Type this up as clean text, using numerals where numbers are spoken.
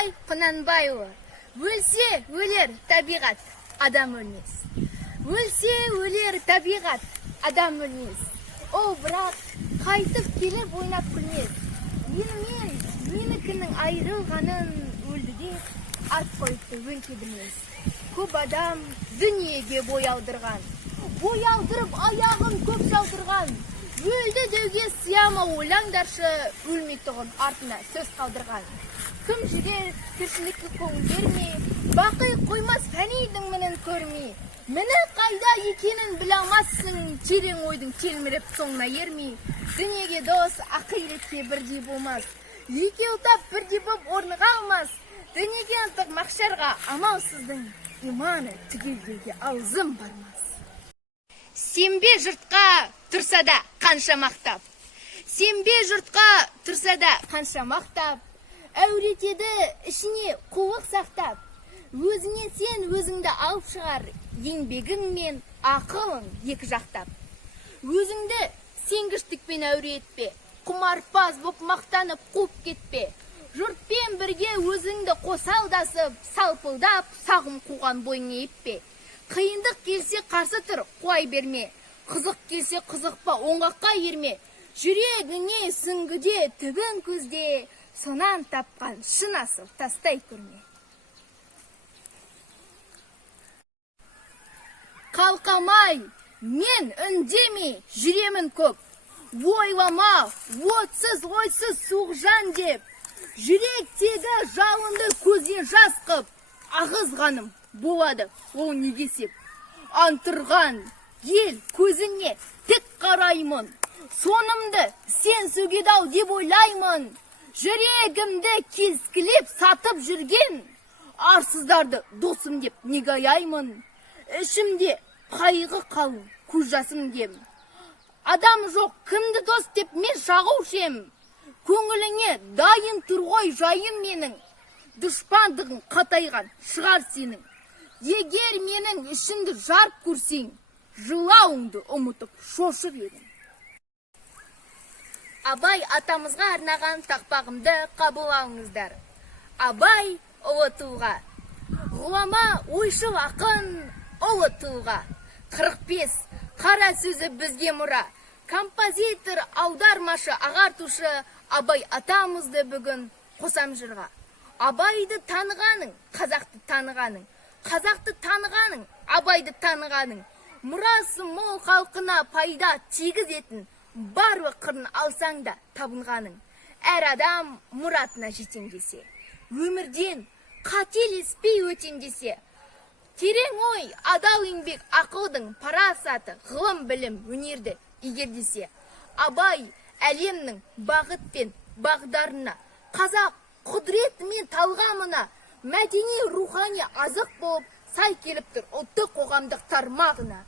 Құнанбайұлы, өлсе өлер табиғат, адам өлмес. Өлсе өлер табиғат, адам өлмес. О, бірақ қайтып келіп ойнап күлмес. Менімен менікінің айырылғанын өлді деп ат қойыпты өңкедіміз. Көп адам дүниеге бой алдырған, бой алдырып аяғын көп салдырған. Өлді деуге сияма ойлаңдаршы, өлмектұғын артына сөз қалдырған. Кім жібер тіршілікке көңіл бермей, бақи қоймас фәнидің мінін көрмей. Міні қайда екенін біле алмассың, терең ойдың телміріп соңына ермей. Дүниеге дос ақиретке бірдей болмас, екеу тап бірдей боп орныға алмас. Дүниеге ынтық мақшарға амалсыздың иманы түгелдеуге аузым бармас. Сенбе жұртқа тұрса да қанша мақтап, сенбе жұртқа тұрса да қанша мақтап, әуретеді ішіне қуық сақтап, өзіне сен өзіңді алып шығар, еңбегің мен ақылың екі жақтап. Өзіңді сенгіштікпен әуретпе, құмарпаз боп мақтанып қуып кетпе. Жұртпен бірге өзіңді қосалдасып, салпылдап, сағым қуған бойыңа еппе. Қиындық келсе қарсы тұр, қуай берме. Қызық келсе қызықпа, оңғаққа ерме. Жүрегіңе сүңгіде, түбін көзде, сонан тапқан шын асыл тастай көрме. Қалқамай, мен үндеме, жүремін көп. Ойлама, отсыз ойсыз суық жан деп. Жүректегі жалынды көзден жас қып, ағызғаным болады, ол неге сеп. Антырған ел көзіне тік қараймын, сонымды сен сөгеді-ау деп ойлаймын. Жүрегімді кескілеп сатып жүрген арсыздарды досым деп неге аяймын. Ішімде қайғы қалың, көз жасым дем. Адам жоқ, кімді дос деп мен шағушем. Көңіліңе дайын тұрғой жайым менің, дұшпандығың қатайған шығар сенің. Егер менің ішімді жарып көрсең, жылауыңды ұмытып шошып едің. Абай атамызға арнаған тақпағымды қабыл алыңыздар. Абай ұлы тұлға, ғұлама ойшыл ақын ұлы тұлға. 45 қара сөзі бізге мұра. Композитор, аудармашы, ағартушы Абай атамызды бүгін қосам жырға. Абайды танығаның, қазақты танығаның, қазақты танығаның, Абайды танығаның. Мұрасы мол халқына пайда тигізетін, барлық қырын алсаң да табынғаның. Әр адам мұратына жетем десе, өмірден қателеспей өтем десе, терең ой, адал еңбек, ақылдың парасаты, ғылым, білім, өнерді игердесе, Абай әлемнің бағыт пен бағдарына, қазақ құдіреті мен талғамына, мәдени рухани азық болып сай келіп тұр ұлттық қоғамдық тармағына.